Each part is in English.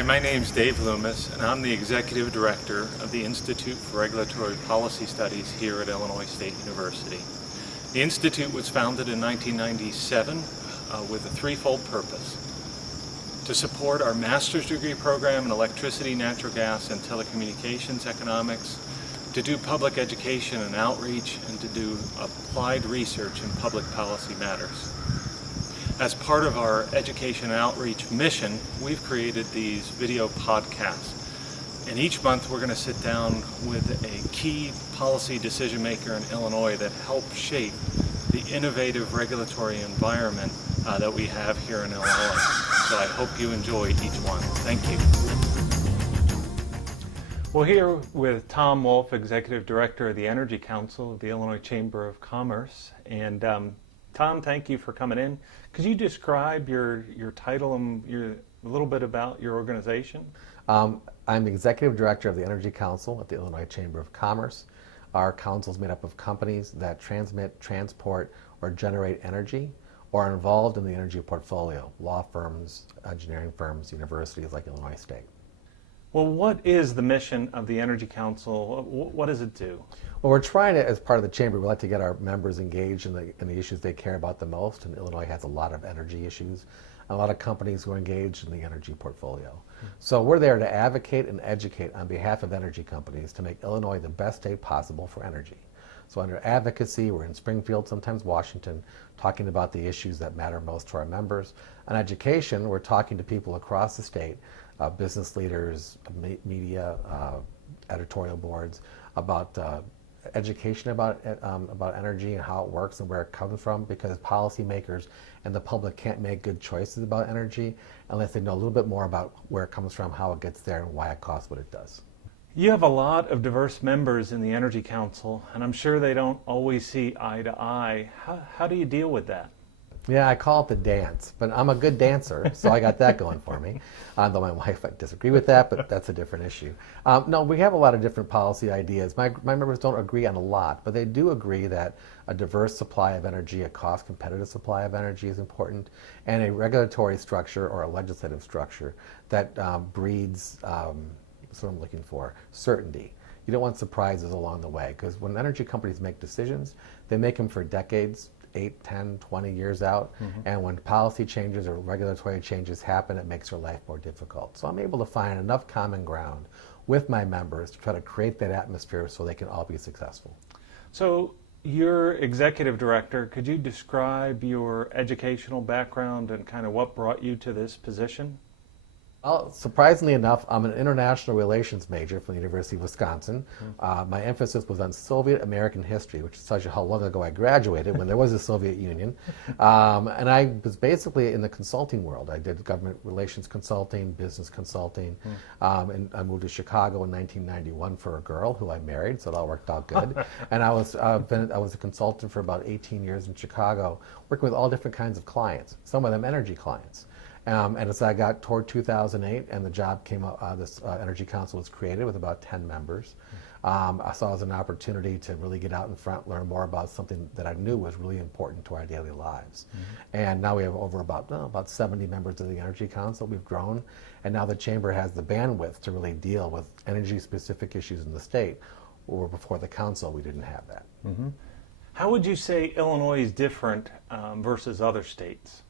Hi, my name's Dave Loomis, and I'm the Executive Director of the Institute for Regulatory Policy Studies here at Illinois State University. The Institute was founded in 1997 with a threefold purpose: to support our master's degree program in electricity, natural gas, and telecommunications economics, to do public education and outreach, and to do applied research in public policy matters. As part of our education and outreach mission, we've created these video podcasts. And each month we're going to sit down with a key policy decision maker in Illinois that helps shape the innovative regulatory environment that we have here in Illinois. So I hope you enjoy each one. Thank you. Well, here with Tom Wolf, Executive Director of the Energy Council of the Illinois Chamber of Commerce. And Tom, thank you for coming in. Could you describe your title and a little bit about your organization? I'm the Executive Director of the Energy Council at the Illinois Chamber of Commerce. Our council is made up of companies that transmit, transport, or generate energy, or are involved in the energy portfolio: law firms, engineering firms, universities like Illinois State. Well, what is the mission of the Energy Council? What does it do? Well, we're trying to, as part of the Chamber, we like to get our members engaged in the issues they care about the most, and Illinois has a lot of energy issues, and a lot of companies who are engaged in the energy portfolio. So we're there to advocate and educate on behalf of energy companies to make Illinois the best state possible for energy. So under advocacy, we're in Springfield, sometimes Washington, talking about the issues that matter most to our members. On education, we're talking to people across the state, business leaders, media, editorial boards, about education about energy and how it works and where it comes from, because policymakers and the public can't make good choices about energy unless they know a little bit more about where it comes from, how it gets there, and why it costs what it does. You have a lot of diverse members in the Energy Council, and I'm sure they don't always see eye to eye. How do you deal with that? Yeah, I call it the dance, but I'm a good dancer, so I got that going for me. Though my wife might disagree with that, but that's a different issue. No, we have a lot of different policy ideas. My members don't agree on a lot, but they do agree that a diverse supply of energy, a cost-competitive supply of energy is important, and a regulatory structure or a legislative structure that breeds, that's what I'm looking for, certainty. You don't want surprises along the way, because when energy companies make decisions, they make them for decades, 8, 10, 20 years out, and when policy changes or regulatory changes happen, it makes their life more difficult. So I'm able to find enough common ground with my members to try to create that atmosphere so they can all be successful. So you're executive director. Could you describe your educational background and kind of what brought you to this position? Well, surprisingly enough, I'm an international relations major from the University of Wisconsin. My emphasis was on Soviet American history, which tells you how long ago I graduated, when there was a Soviet Union. And I was basically in the consulting world. I did government relations consulting, business consulting, and I moved to Chicago in 1991 for a girl who I married, so it all worked out good. And I was a consultant for about 18 years in Chicago, working with all different kinds of clients, some of them energy clients. And as I got toward 2008 and the job came up, this Energy Council was created with about 10 members. I saw it as an opportunity to really get out in front, learn more about something that I knew was really important to our daily lives. And now we have over about 70 members of the Energy Council. We've grown, and now the Chamber has the bandwidth to really deal with energy-specific issues in the state, where before the Council we didn't have that. How would you say Illinois is different versus other states?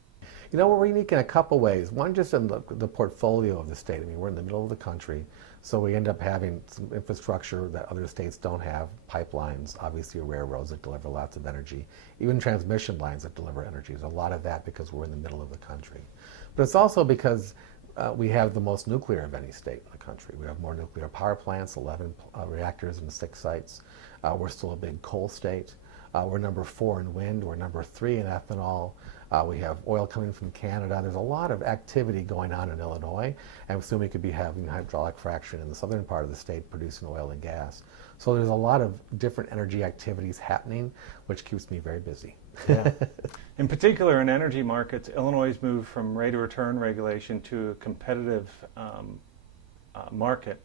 You know, we're unique in a couple ways. One, just in the portfolio of the state. I mean, we're in the middle of the country, so we end up having some infrastructure that other states don't have. Pipelines, obviously railroads that deliver lots of energy, even transmission lines that deliver energy. There's a lot of that because we're in the middle of the country. But it's also because we have the most nuclear of any state in the country. We have more nuclear power plants, 11 reactors in 6 sites. We're still a big coal state. We're number 4 in wind. We're number 3 in ethanol. We have oil coming from Canada. There's a lot of activity going on in Illinois, and soon we could be having hydraulic fracturing in the southern part of the state producing oil and gas. So there's a lot of different energy activities happening, which keeps me very busy. Yeah. In particular, in energy markets, Illinois has moved from rate of return regulation to a competitive market.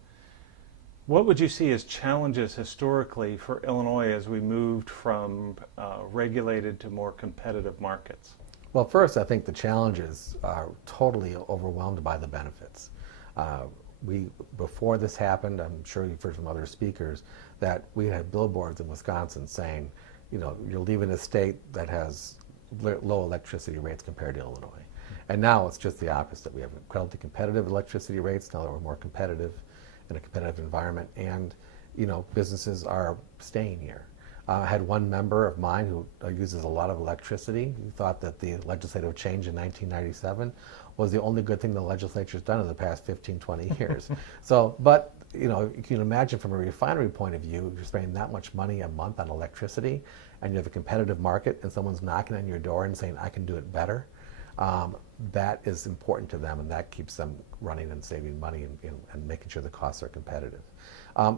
What would you see as challenges historically for Illinois as we moved from regulated to more competitive markets? Well, first, I think the challenges are totally overwhelmed by the benefits. Before this happened, I'm sure you've heard from other speakers, that we had billboards in Wisconsin saying, you're leaving a state that has low electricity rates compared to Illinois. And now it's just the opposite. We have incredibly competitive electricity rates now that we're more competitive in a competitive environment, and businesses are staying here. I had one member of mine who uses a lot of electricity who thought that the legislative change in 1997 was the only good thing the legislature's done in the past 15, 20 years. But you can imagine from a refinery point of view, you're spending that much money a month on electricity, and you have a competitive market, and someone's knocking on your door and saying, I can do it better. That is important to them, and that keeps them running and saving money and making sure the costs are competitive.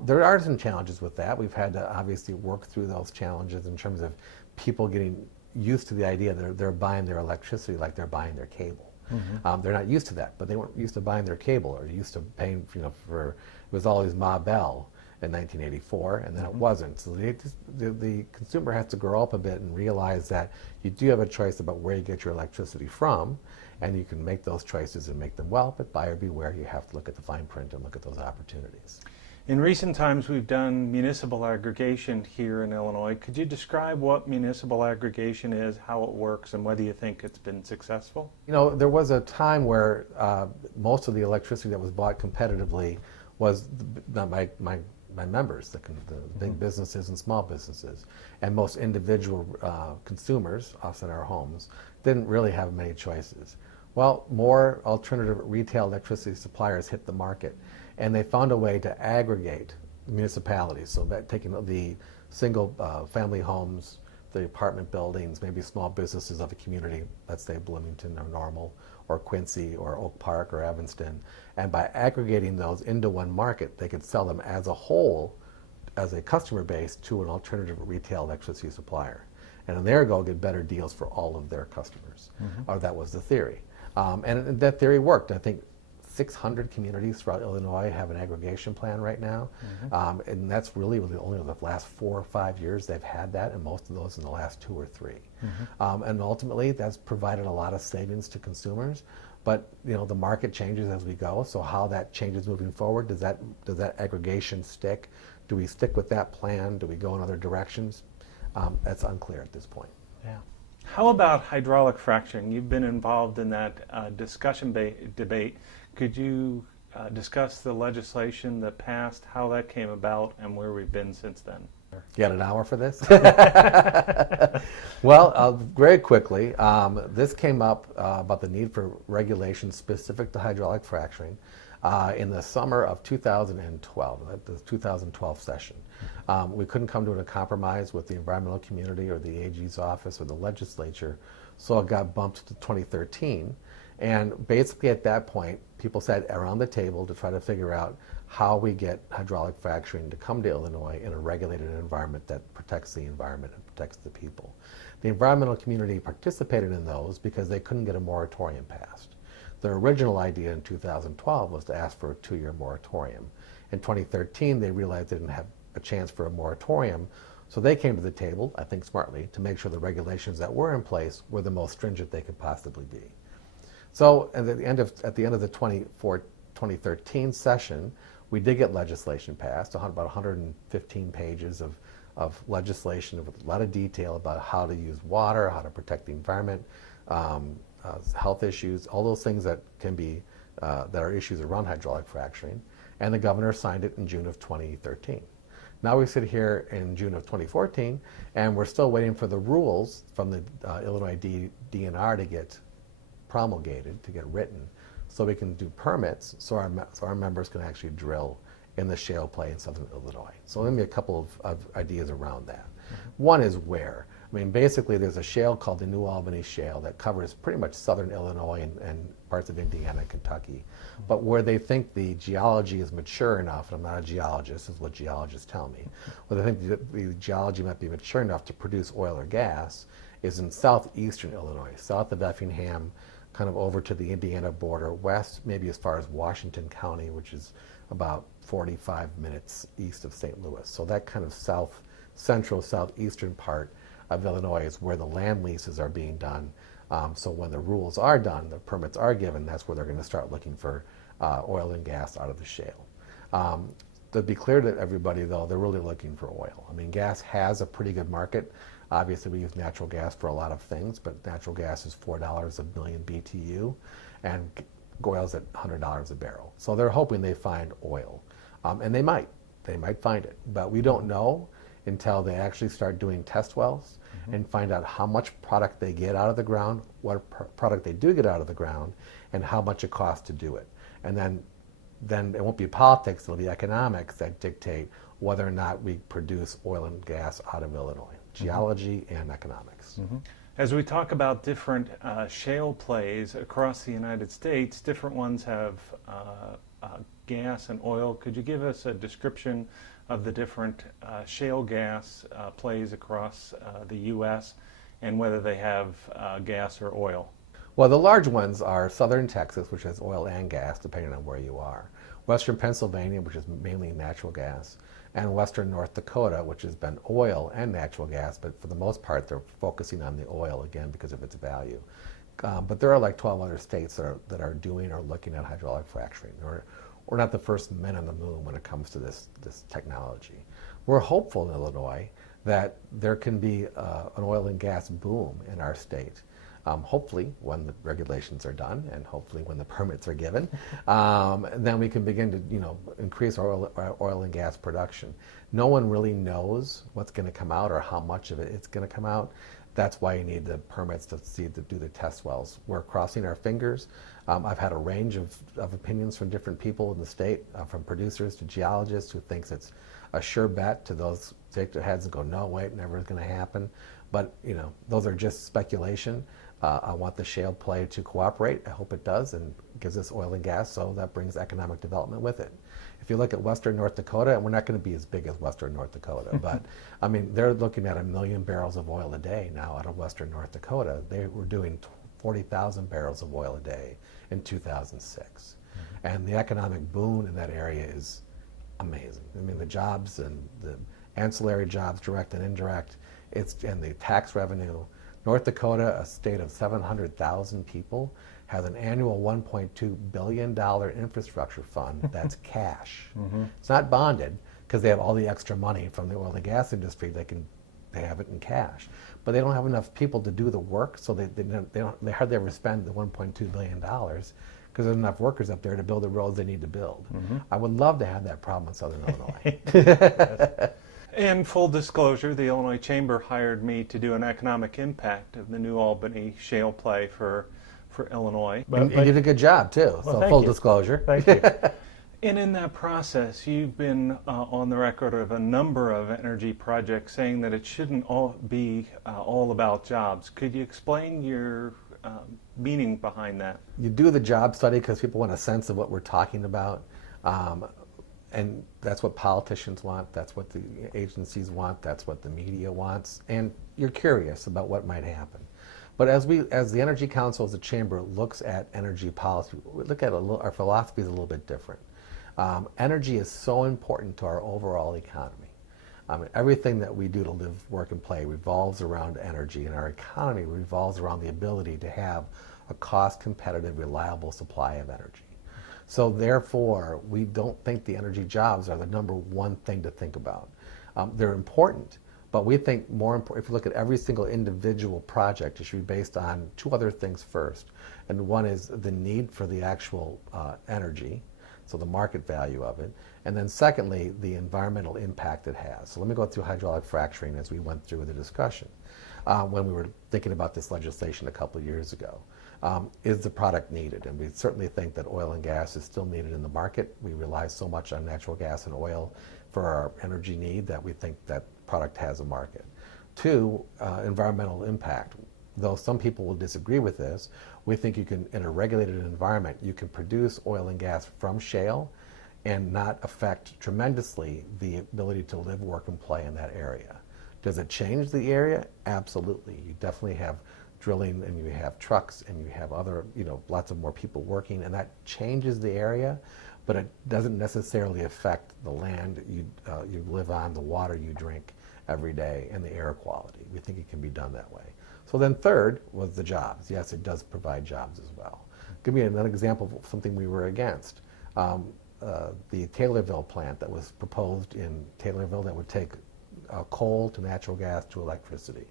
There are some challenges with that. We've had to obviously work through those challenges in terms of people getting used to the idea that they're buying their electricity like they're buying their cable. Mm-hmm. They're not used to that, but they weren't used to buying their cable, or used to paying, it was always Ma Bell in 1984, and then it wasn't. So the consumer has to grow up a bit and realize that you do have a choice about where you get your electricity from, and you can make those choices and make them well, but buyer beware, you have to look at the fine print and look at those opportunities. In recent times, we've done municipal aggregation here in Illinois. Could you describe what municipal aggregation is, how it works, and whether you think it's been successful? There was a time where most of the electricity that was bought competitively was my members, the big businesses and small businesses, and most individual consumers, us in our homes, didn't really have many choices. Well, more alternative retail electricity suppliers hit the market, and they found a way to aggregate municipalities, so that taking the single family homes, the apartment buildings, maybe small businesses of a community, let's say Bloomington or Normal or Quincy or Oak Park or Evanston, and by aggregating those into one market, they could sell them as a whole, as a customer base, to an alternative retail electricity supplier. And there go get better deals for all of their customers. Mm-hmm. Or that was the theory. And that theory worked. I think 600 communities throughout Illinois have an aggregation plan right now. Mm-hmm. And that's really only the last 4 or 5 years they've had that, and most of those in the last 2 or 3. Mm-hmm. And ultimately, that's provided a lot of savings to consumers. But the market changes as we go, so how that changes moving forward, does that aggregation stick? Do we stick with that plan? Do we go in other directions? That's unclear at this point. Yeah. How about hydraulic fracturing? You've been involved in that debate. Could you discuss the legislation that passed, how that came about, and where we've been since then? You got an hour for this? Well, very quickly, this came up about the need for regulations specific to hydraulic fracturing in the summer of 2012, the 2012 session. We couldn't come to a compromise with the environmental community or the AG's office or the legislature, so it got bumped to 2013. And basically at that point, people sat around the table to try to figure out how we get hydraulic fracturing to come to Illinois in a regulated environment that protects the environment and protects the people. The environmental community participated in those because they couldn't get a moratorium passed. Their original idea in 2012 was to ask for a 2-year moratorium. In 2013, they realized they didn't have a chance for a moratorium, so they came to the table, I think smartly, to make sure the regulations that were in place were the most stringent they could possibly be. So at the end of the 2013 session, we did get legislation passed, about 115 pages of legislation with a lot of detail about how to use water, how to protect the environment, health issues, all those things that can be that are issues around hydraulic fracturing. And the governor signed it in June of 2013. Now we sit here in June of 2014, and we're still waiting for the rules from the Illinois DNR to get promulgated, to get written, so we can do permits, so our members can actually drill in the shale play in southern Illinois. So let me a couple of ideas around that. Mm-hmm. One is where. I mean, basically there's a shale called the New Albany Shale that covers pretty much southern Illinois and parts of Indiana and Kentucky. Mm-hmm. But where they think the geology is mature enough, and I'm not a geologist, this is what geologists tell me, where they think the geology might be mature enough to produce oil or gas is in southeastern Illinois, south of Effingham, kind of over to the Indiana border, west maybe as far as Washington County, which is about 45 minutes east of St. Louis. So that kind of central, southeastern part of Illinois is where the land leases are being done. So when the rules are done, the permits are given, that's where they're going to start looking for oil and gas out of the shale. To be clear to everybody, though, they're really looking for oil. I mean, gas has a pretty good market. Obviously, we use natural gas for a lot of things, but natural gas is $4 a million BTU, and oil's at $100 a barrel. So they're hoping they find oil, and they might find it, but we don't know until they actually start doing test wells and find out how much product they get out of the ground, what product they do get out of the ground, and how much it costs to do it. And then it won't be politics, it'll be economics that dictate whether or not we produce oil and gas out of Illinois. Geology and economics. As we talk about different shale plays across the United States, different ones have gas and oil. Could you give us a description of the different shale gas plays across the U.S. and whether they have gas or oil? Well, the large ones are southern Texas, which has oil and gas, depending on where you are. Western Pennsylvania, which is mainly natural gas. And western North Dakota, which has been oil and natural gas, but for the most part, they're focusing on the oil, again, because of its value. But there are like 12 other states that are doing or looking at hydraulic fracturing. We're not the first men on the moon when it comes to this technology. We're hopeful in Illinois that there can be an oil and gas boom in our state. Hopefully when the regulations are done and hopefully when the permits are given, then we can begin to increase our oil and gas production. No one really knows what's going to come out or how much of it it's going to come out. That's why you need the permits to do the test wells. We're crossing our fingers. I've had a range of opinions from different people in the state, from producers to geologists who thinks it's a sure bet, to those shake their heads and go, no, wait, never is going to happen. But those are just speculation. I want the shale play to cooperate. I hope it does and gives us oil and gas, so that brings economic development with it. If you look at western North Dakota, and we're not going to be as big as western North Dakota, but I mean, they're looking at 1 million barrels of oil a day now out of western North Dakota. They were doing 40,000 barrels of oil a day in 2006. And the economic boon in that area is amazing. I mean, the jobs and the ancillary jobs, direct and indirect, and the tax revenue. North Dakota, a state of 700,000 people, has an annual $1.2 billion infrastructure fund that's cash. It's not bonded because they have all the extra money from the oil and gas industry. They have it in cash, but they don't have enough people to do the work, so they hardly ever spend the $1.2 billion because there's enough workers up there to build the roads they need to build. I would love to have that problem in Southern Illinois. And full disclosure, the Illinois Chamber hired me to do an economic impact of the New Albany shale play for Illinois. But you did a good job, too, well, so full disclosure. Thank you. And in that process, you've been on the record of a number of energy projects saying that it shouldn't all be all about jobs. Could you explain your meaning behind that? You do the job study because people want a sense of what we're talking about. And that's what politicians want, that's what the agencies want, that's what the media wants, and you're curious about what might happen. But as the Energy Council, as a chamber, looks at energy policy, we look at our philosophy is a little bit different. Energy is so important to our overall economy. Everything that we do to live, work, and play revolves around energy, and our economy revolves around the ability to have a cost-competitive, reliable supply of energy. So therefore, we don't think the energy jobs are the number one thing to think about. They're important, but we think more important, if you look at every single individual project, it should be based on two other things first. And one is the need for the actual energy, so the market value of it. And then secondly, the environmental impact it has. So let me go through hydraulic fracturing as we went through the discussion. When we were thinking about this legislation a couple of years ago. Is the product needed? And we certainly think that oil and gas is still needed in the market. We rely so much on natural gas and oil for our energy need that we think that product has a market. Two, environmental impact. Though some people will disagree with this, we think you can, in a regulated environment, you can produce oil and gas from shale and not affect tremendously the ability to live, work, and play in that area. Does it change the area? Absolutely. You definitely have drilling, and you have trucks, and you have other, lots of more people working, and that changes the area, but it doesn't necessarily affect the land you live on, the water you drink every day, and the air quality. We think it can be done that way. So then third was the jobs. Yes, it does provide jobs as well. Give me another example of something we were against. the Taylorville plant that was proposed in Taylorville that would take coal to natural gas to electricity.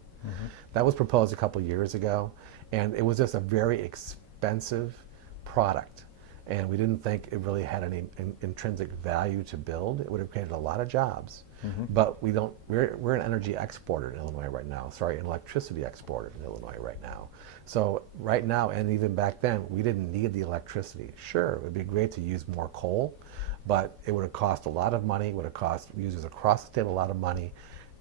That was proposed a couple years ago, and it was just a very expensive product. And we didn't think it really had any intrinsic value to build. It would have created a lot of jobs. But we're an energy exporter in Illinois right now. Sorry, an electricity exporter in Illinois right now. So right now, and even back then, we didn't need the electricity. Sure, it would be great to use more coal, but it would have cost a lot of money, would have cost users across the state a lot of money,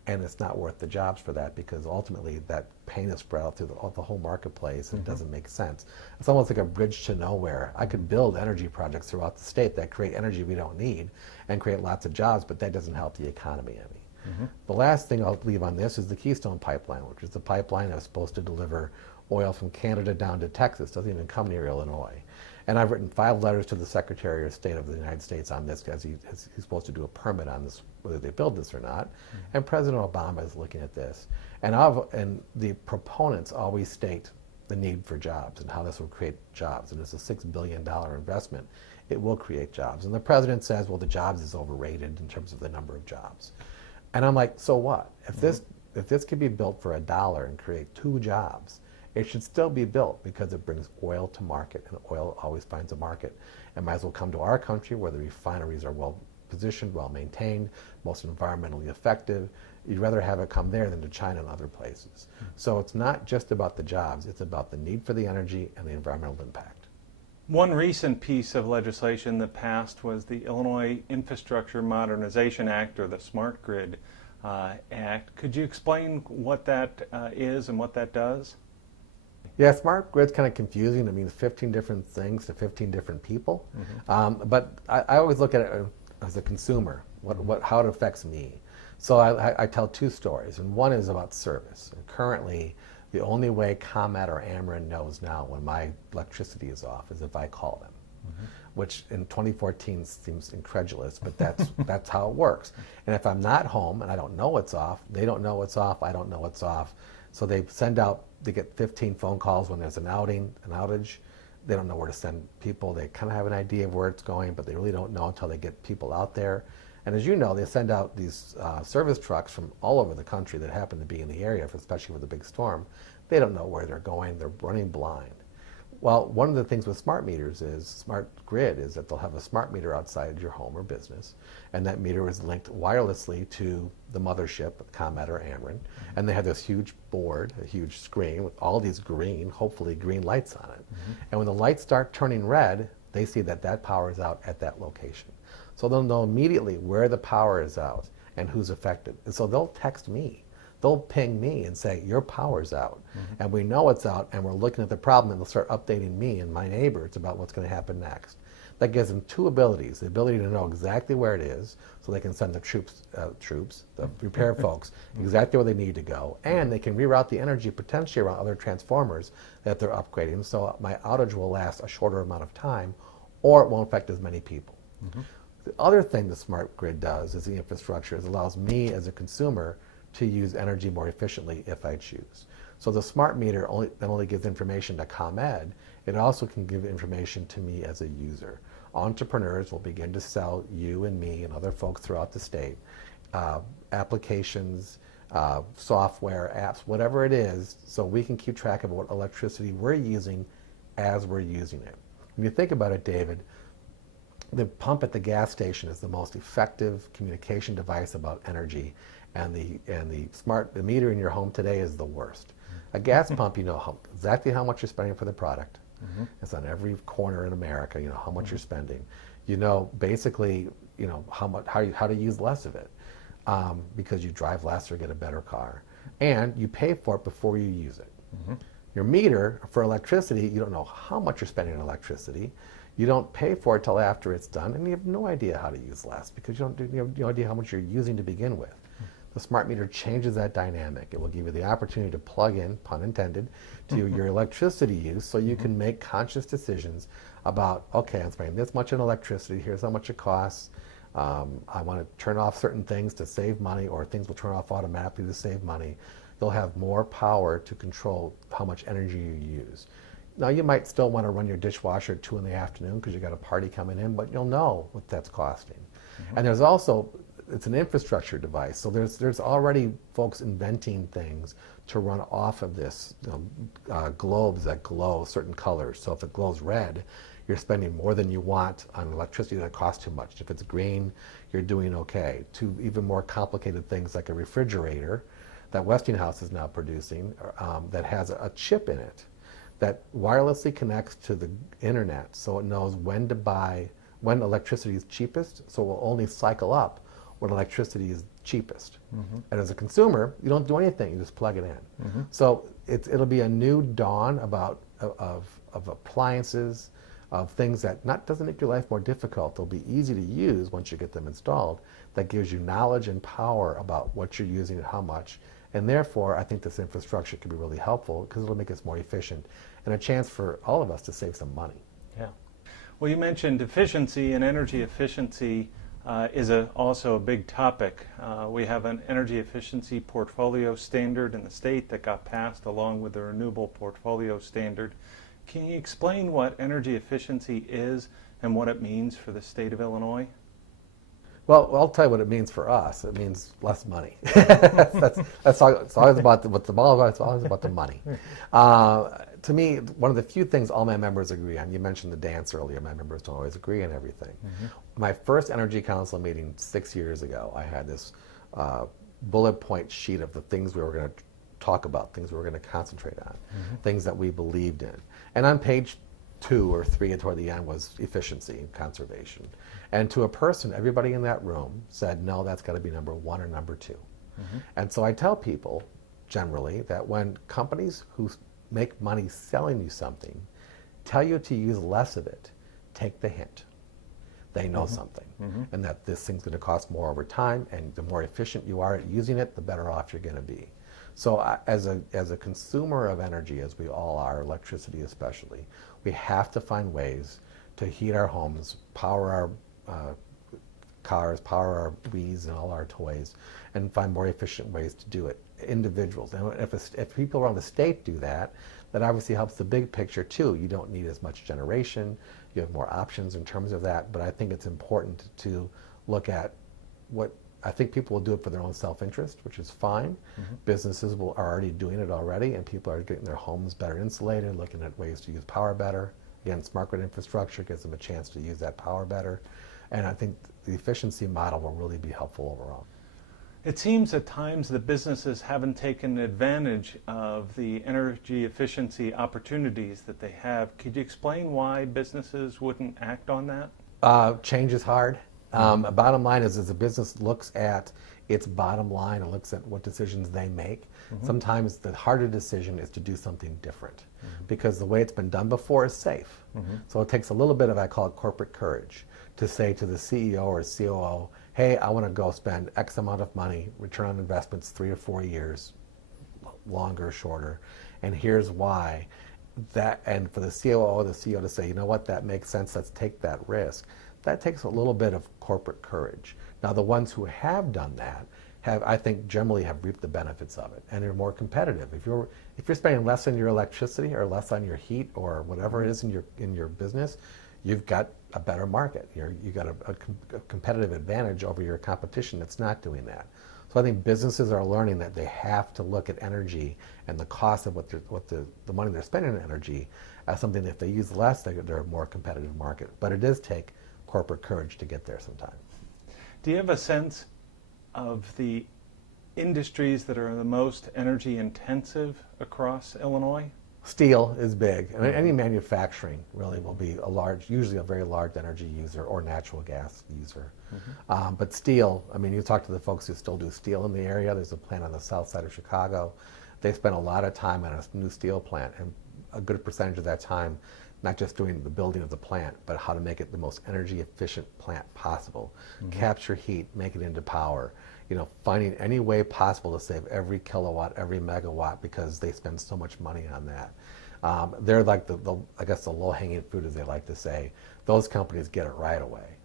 and it's not worth the jobs for that, because ultimately that pain is spread out through the whole marketplace and it doesn't make sense. It's almost like a bridge to nowhere. I could build energy projects throughout the state that create energy we don't need and create lots of jobs, but that doesn't help the economy any. The last thing I'll leave on this is the Keystone Pipeline, which is the pipeline that was supposed to deliver oil from Canada down to Texas. Doesn't even come near Illinois. And I've written 5 letters to the Secretary of State of the United States on this, because he's supposed to do a permit on this, whether they build this or not. And President Obama is looking at this. And the proponents always state the need for jobs and how this will create jobs. And it's a $6 billion investment. It will create jobs. And the president says, well, the jobs is overrated in terms of the number of jobs. And I'm like, so what? If this could be built for $1 and create 2 jobs, it should still be built, because it brings oil to market, and oil always finds a market. It might as well come to our country, where the refineries are well positioned, well maintained, most environmentally effective. You'd rather have it come there than to China and other places. So it's not just about the jobs, it's about the need for the energy and the environmental impact. One recent piece of legislation that passed was the Illinois Infrastructure Modernization Act, or the Smart Grid Act. Could you explain what that is and what that does? Yeah, smart grid's kind of confusing. It means 15 different things to 15 different people. But I always look at it as a consumer, how it affects me. So I tell 2 stories, and one is about service. And currently, the only way ComEd or Ameren knows now when my electricity is off is if I call them, which in 2014 seems incredulous, but that's how it works. And if I'm not home and I don't know it's off, they don't know it's off, I don't know it's off. So they get 15 phone calls when there's an outage. They don't know where to send people. They kind of have an idea of where it's going, but they really don't know until they get people out there. And as you know, they send out these service trucks from all over the country that happen to be in the area, especially with a big storm. They don't know where they're going. They're running blind. Well, one of the things with smart meters is, smart grid, is that they'll have a smart meter outside your home or business, and that meter is linked wirelessly to the mothership, ComEd or Ameren, and they have this huge board, a huge screen with all these hopefully green lights on it. And when the lights start turning red, they see that power is out at that location. So they'll know immediately where the power is out and who's affected. And so they'll text me. They'll ping me and say, your power's out. And we know it's out, and we're looking at the problem, and they'll start updating me and my neighbors about what's going to happen next. That gives them 2 abilities: the ability to know exactly where it is, so they can send the the repair folks, exactly where they need to go, and they can reroute the energy potentially around other transformers that they're upgrading, so my outage will last a shorter amount of time, or it won't affect as many people. The other thing the smart grid does is the infrastructure. It allows me as a consumer to use energy more efficiently if I choose. So the smart meter not only gives information to ComEd, it also can give information to me as a user. Entrepreneurs will begin to sell you and me and other folks throughout the state applications, software, apps, whatever it is, so we can keep track of what electricity we're using as we're using it. When you think about it, David, the pump at the gas station is the most effective communication device about energy, and the meter in your home today is the worst. A gas pump, you know exactly how much you're spending for the product. It's on every corner in America. You know how much you're spending. You know basically, you know how to use less of it, because you drive less or get a better car, and you pay for it before you use it. Your meter for electricity, you don't know how much you're spending on electricity. You don't pay for it till after it's done, and you have no idea how to use less, because you have no idea how much you're using to begin with. The smart meter changes that dynamic. It will give you the opportunity to plug in, pun intended, to your electricity use, so you can make conscious decisions about, okay, I'm spending this much on electricity, here's how much it costs. I want to turn off certain things to save money, or things will turn off automatically to save money. You'll have more power to control how much energy you use. Now, you might still want to run your dishwasher at 2 in the afternoon because you got a party coming in, but you'll know what that's costing. And there's also, it's an infrastructure device, so there's already folks inventing things to run off of this, globes that glow certain colors. So if it glows red, you're spending more than you want on electricity that costs too much. If it's green, you're doing okay. To even more complicated things like a refrigerator that Westinghouse is now producing that has a chip in it that wirelessly connects to the internet, so it knows when to buy, when electricity is cheapest, so it will only cycle up when electricity is cheapest. And as a consumer, you don't do anything, you just plug it in. So it'll be a new dawn of appliances, of things that doesn't make your life more difficult. They'll be easy to use once you get them installed. That gives you knowledge and power about what you're using and how much. And therefore, I think this infrastructure can be really helpful because it'll make us more efficient and a chance for all of us to save some money. Yeah. Well, you mentioned efficiency, and energy efficiency is also a big topic. We have an energy efficiency portfolio standard in the state that got passed along with the renewable portfolio standard. Can you explain what energy efficiency is and what it means for the state of Illinois? Well, I'll tell you what it means for us. It means less money. That's all, it's always about it's always about the money. To me, one of the few things all my members agree on. You mentioned the dance earlier. My members don't always agree on everything. My first Energy Council meeting 6 years ago, I had this bullet point sheet of the things we were going to talk about, things we were going to concentrate on, things that we believed in. And on page 2 or 3 and toward the end was efficiency and conservation. And to a person, everybody in that room said, no, that's got to be number 1 or number 2. And so I tell people generally that when companies who make money selling you something tell you to use less of it, take the hint. They know something, and that this thing's going to cost more over time, and the more efficient you are at using it, the better off you're going to be. So as a consumer of energy, as we all are, electricity especially, we have to find ways to heat our homes, power our cars, power our Wii's and all our toys, and find more efficient ways to do it. Individuals. And if people around the state do that, that obviously helps the big picture too. You don't need as much generation. You have more options in terms of that. But I think it's important to look at what I think people will do it for their own self-interest, which is fine. Businesses are already doing it already, and people are getting their homes better insulated, looking at ways to use power better. Again, smart grid infrastructure gives them a chance to use that power better. And I think the efficiency model will really be helpful overall. It seems at times that businesses haven't taken advantage of the energy efficiency opportunities that they have. Could you explain why businesses wouldn't act on that? Change is hard. Bottom line is, as a business looks at its bottom line and looks at what decisions they make, sometimes the harder decision is to do something different because the way it's been done before is safe. So it takes a little bit of, I call it corporate courage, to say to the CEO or COO, hey, I want to go spend X amount of money, return on investments 3 or 4 years, longer or shorter, and here's why. That, and for the COO or the CEO to say, you know what, that makes sense, let's take that risk. That takes a little bit of corporate courage. Now, the ones who have done that have, I think, generally have reaped the benefits of it, and they're more competitive. If you're spending less on your electricity or less on your heat or whatever it is in your business, you've got a better market. You've got a competitive advantage over your competition that's not doing that. So I think businesses are learning that they have to look at energy and the cost of what the money they're spending on energy as something that if they use less, they're a more competitive market. But it does take corporate courage to get there sometimes. Do you have a sense of the industries that are the most energy intensive across Illinois? Steel is big. I mean, any manufacturing really will be usually a very large energy user or natural gas user. But steel, I mean, you talk to the folks who still do steel in the area. There's a plant on the south side of Chicago. They spend a lot of time on a new steel plant, and a good percentage of that time not just doing the building of the plant, but how to make it the most energy efficient plant possible. Capture heat, make it into power. Finding any way possible to save every kilowatt, every megawatt, because they spend so much money on that. They're like I guess the low-hanging fruit, as they like to say. Those companies get it right away.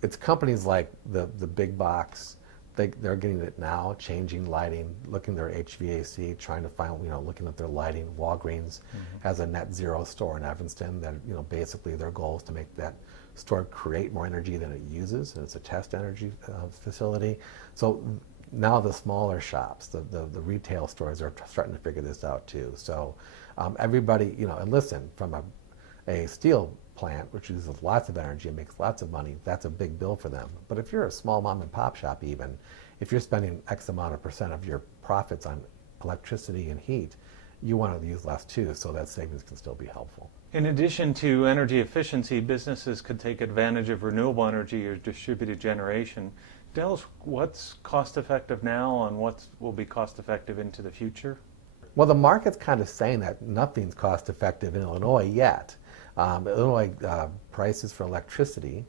It's companies like the big box they're getting it now, changing lighting, looking at their HVAC, trying to find, looking at their lighting. Walgreens has a net zero store in Evanston that, basically their goal is to make that store create more energy than it uses, and it's a test energy facility. So now the smaller shops, the retail stores are starting to figure this out too. So everybody, and listen, from a steel plant, which uses lots of energy and makes lots of money, that's a big bill for them. But if you're a small mom and pop shop even, if you're spending X amount of percent of your profits on electricity and heat, you want to use less too, so that savings can still be helpful. In addition to energy efficiency, businesses could take advantage of renewable energy or distributed generation. Tell us what's cost effective now and what will be cost effective into the future? Well, the market's kind of saying that nothing's cost effective in Illinois yet. Illinois prices for electricity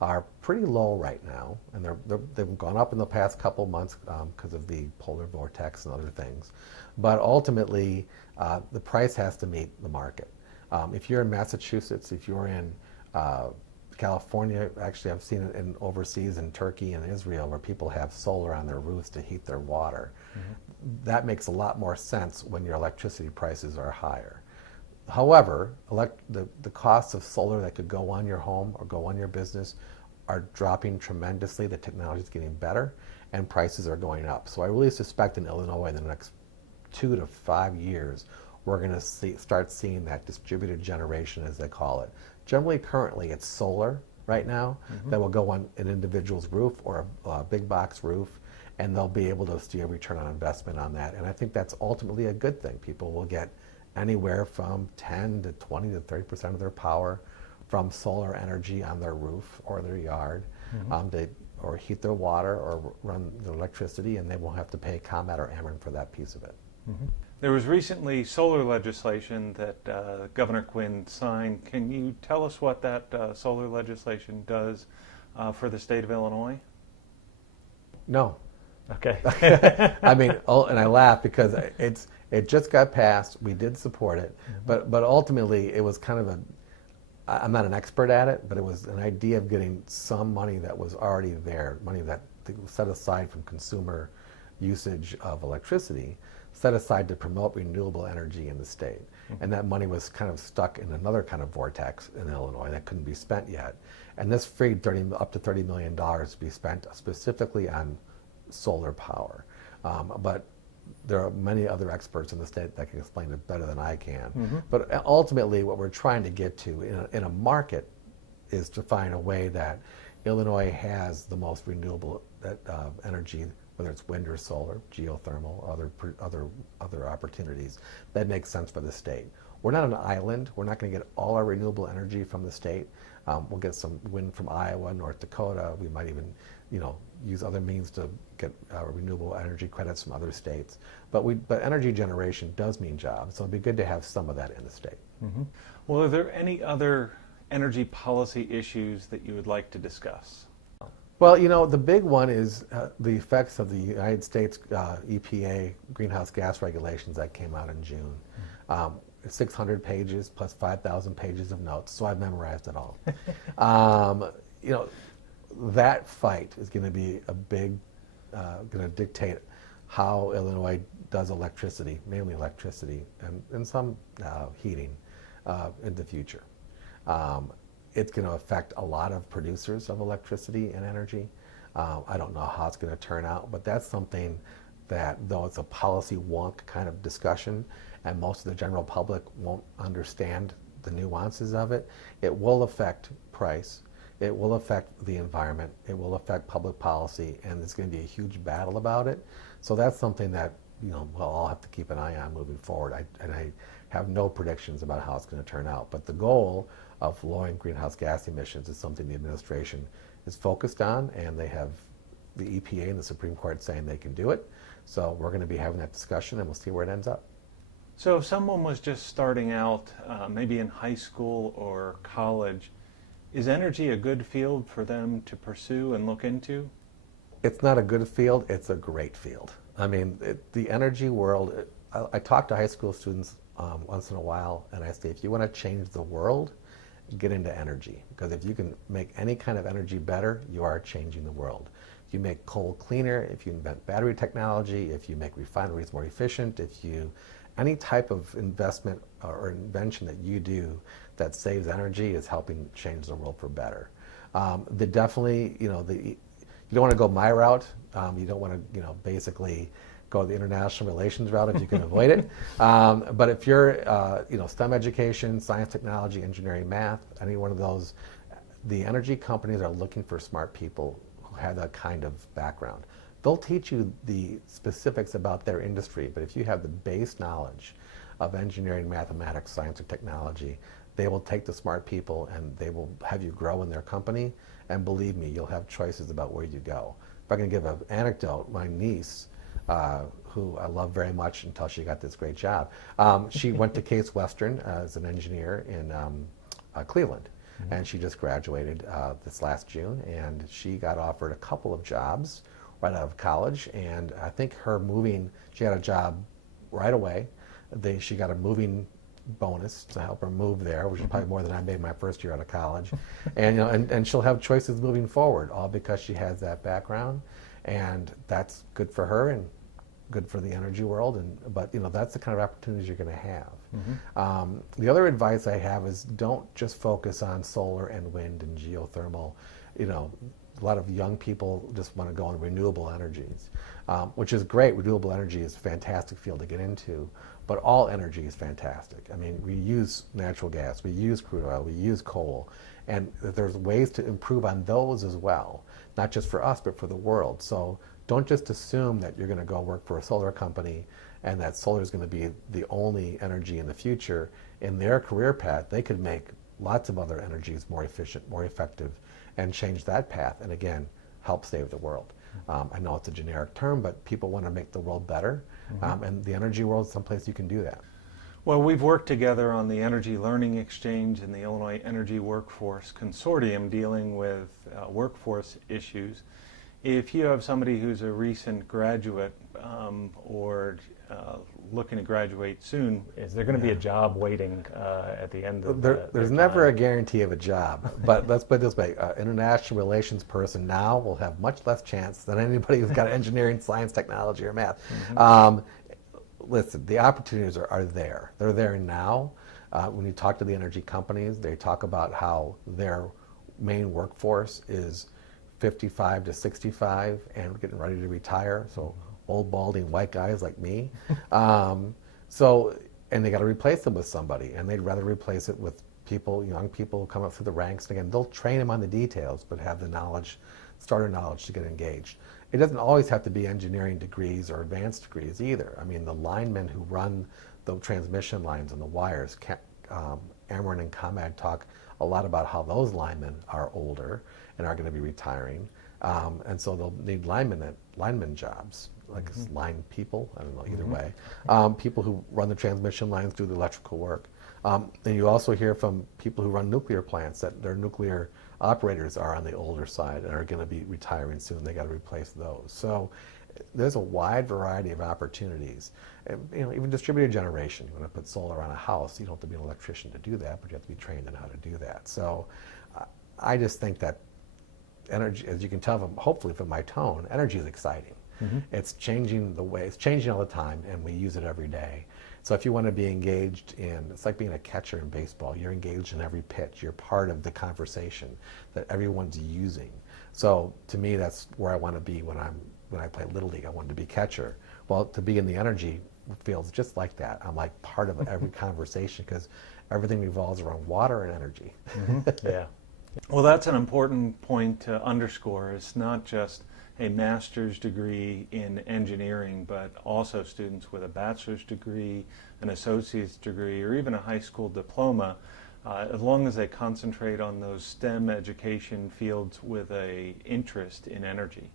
are pretty low right now, and they've gone up in the past couple months because of the polar vortex and other things. But ultimately, the price has to meet the market. If you're in Massachusetts, if you're in California, actually I've seen it in overseas in Turkey and Israel where people have solar on their roofs to heat their water. That makes a lot more sense when your electricity prices are higher. However, the costs of solar that could go on your home or go on your business are dropping tremendously. The technology is getting better and prices are going up. So I really suspect in Illinois in the next 2 to 5 years, we're going to start seeing that distributed generation, as they call it. Generally, currently, it's solar right now that will go on an individual's roof or a big box roof, and they'll be able to see a return on investment on that. And I think that's ultimately a good thing. People will get anywhere from 10 to 20 to 30% of their power from solar energy on their roof or their yard, or heat their water or run their electricity, and they won't have to pay ComEd or Ameren for that piece of it. There was recently solar legislation that Governor Quinn signed. Can you tell us what that solar legislation does for the state of Illinois? No. Okay. I mean, and I laugh because it just got passed. We did support it, but ultimately it was kind of I'm not an expert at it, but it was an idea of getting some money that was already there, money that was set aside from consumer usage of electricity, set aside to promote renewable energy in the state. And that money was kind of stuck in another kind of vortex in Illinois that couldn't be spent yet. And this freed up to $30 million to be spent specifically on solar power. But there are many other experts in the state that can explain it better than I can. But ultimately, what we're trying to get to in a market is to find a way that Illinois has the most renewable energy, whether it's wind or solar, geothermal, other opportunities that make sense for the state. We're not an island. We're not going to get all our renewable energy from the state. We'll get some wind from Iowa, North Dakota. We might even, use other means to get renewable energy credits from other states. But energy generation does mean jobs, so it'd be good to have some of that in the state. Well, are there any other energy policy issues that you would like to discuss? Well, the big one is the effects of the United States EPA greenhouse gas regulations that came out in June. 600 pages plus 5,000 pages of notes, so I've memorized it all. That fight is going to be going to dictate how Illinois does electricity, mainly electricity, and some heating in the future. It's going to affect a lot of producers of electricity and energy. I don't know how it's going to turn out, but that's something that, though it's a policy wonk kind of discussion, and most of the general public won't understand the nuances of it, it will affect price, it will affect the environment, it will affect public policy, and there's going to be a huge battle about it. So that's something that we'll all have to keep an eye on moving forward. I have no predictions about how it's going to turn out, but the goal of lowering greenhouse gas emissions is something the administration is focused on, and they have the EPA and the Supreme Court saying they can do it. So we're going to be having that discussion, and we'll see where it ends up. So if someone was just starting out, maybe in high school or college, is energy a good field for them to pursue and look into? It's not a good field, it's a great field. I mean, the energy world, I talk to high school students once in a while, and I say, if you want to change the world, get into energy. Because if you can make any kind of energy better, you are changing the world. you make coal cleaner, if you invent battery technology, if you make refineries more efficient, if you, any type of investment or invention that you do that saves energy is helping change the world for better. The definitely, you don't want to go my route. You don't want to, basically go the international relations route if you can avoid it. But if you're, STEM education, science, technology, engineering, math, any one of those, the energy companies are looking for smart people who have that kind of background. They'll teach you the specifics about their industry, but if you have the base knowledge of engineering, mathematics, science, or technology, they will take the smart people and they will have you grow in their company. And believe me, you'll have choices about where you go. If I can give an anecdote, my niece, who I love very much until she got this great job, she went to Case Western as an engineer in Cleveland. Mm-hmm. And she just graduated this last June, and she got offered a couple of jobs right out of college, and I think she had a job right away. She got a moving bonus to help her move there, which is probably more than I made my first year out of college. And and she'll have choices moving forward, all because she has that background, and that's good for her and good for the energy world. But that's the kind of opportunities you're going to have. Mm-hmm. The other advice I have is don't just focus on solar and wind and geothermal. A lot of young people just want to go on renewable energies, which is great. Renewable energy is a fantastic field to get into, but all energy is fantastic. I mean, we use natural gas, we use crude oil, we use coal, and there's ways to improve on those as well, not just for us, but for the world. So don't just assume that you're going to go work for a solar company and that solar is going to be the only energy in the future. In their career path, they could make lots of other energies more efficient, more effective, and change that path, and again, help save the world. I know it's a generic term, but people want to make the world better, and the energy world is someplace you can do that. Well, we've worked together on the Energy Learning Exchange and the Illinois Energy Workforce Consortium dealing with workforce issues. If you have somebody who's a recent graduate or looking to graduate soon, is there going to be a job waiting at the end of There's never a guarantee of a job, but let's put it this way. International relations person now will have much less chance than anybody who's got engineering, science, technology, or math. Mm-hmm. Listen, the opportunities are there. They're there now. When you talk to the energy companies, they talk about how their main workforce is 55 to 65 and getting ready to retire. So old balding white guys like me. And they got to replace them with somebody, and they'd rather replace it with young people who come up through the ranks. And again, they'll train them on the details, but have the knowledge, starter knowledge to get engaged. It doesn't always have to be engineering degrees or advanced degrees either. I mean, the linemen who run the transmission lines and the wires, Ameren and ComEd talk a lot about how those linemen are older and are going to be retiring. And so they'll need lineman jobs, like line people, I don't know, either way. People who run the transmission lines, do the electrical work. And you also hear from people who run nuclear plants that their nuclear operators are on the older side and are going to be retiring soon. They got to replace those. So there's a wide variety of opportunities. And, even distributed generation. You want to put solar on a house, you don't have to be an electrician to do that, but you have to be trained in how to do that. So I just think that energy, as you can tell hopefully from my tone, energy is exciting. Mm-hmm. It's changing all the time, and we use it every day. So if you want to be engaged it's like being a catcher in baseball. You're engaged in every pitch. You're part of the conversation that everyone's using. So to me, that's where I want to be when I play Little League. I wanted to be catcher. Well, to be in the energy field is just like that. I'm like part of every conversation because everything revolves around water and energy. Mm-hmm. Yeah. Well, that's an important point to underscore. It's not just a master's degree in engineering, but also students with a bachelor's degree, an associate's degree, or even a high school diploma, as long as they concentrate on those STEM education fields with an interest in energy.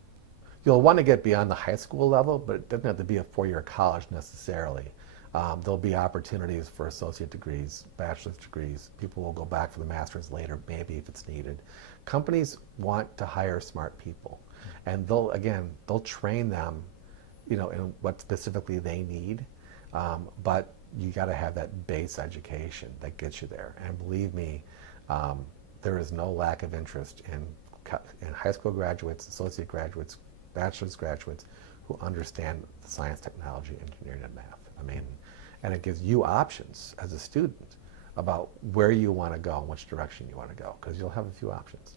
You'll want to get beyond the high school level, but it doesn't have to be a four-year college necessarily. There'll be opportunities for associate degrees, bachelor's degrees. People will go back for the master's later, maybe if it's needed. Companies want to hire smart people, and they'll train them, in what specifically they need. But you got to have that base education that gets you there. And believe me, there is no lack of interest in high school graduates, associate graduates bachelor's graduates who understand science, technology, engineering, and math. I mean, and it gives you options as a student about where you want to go and which direction you want to go, because you'll have a few options.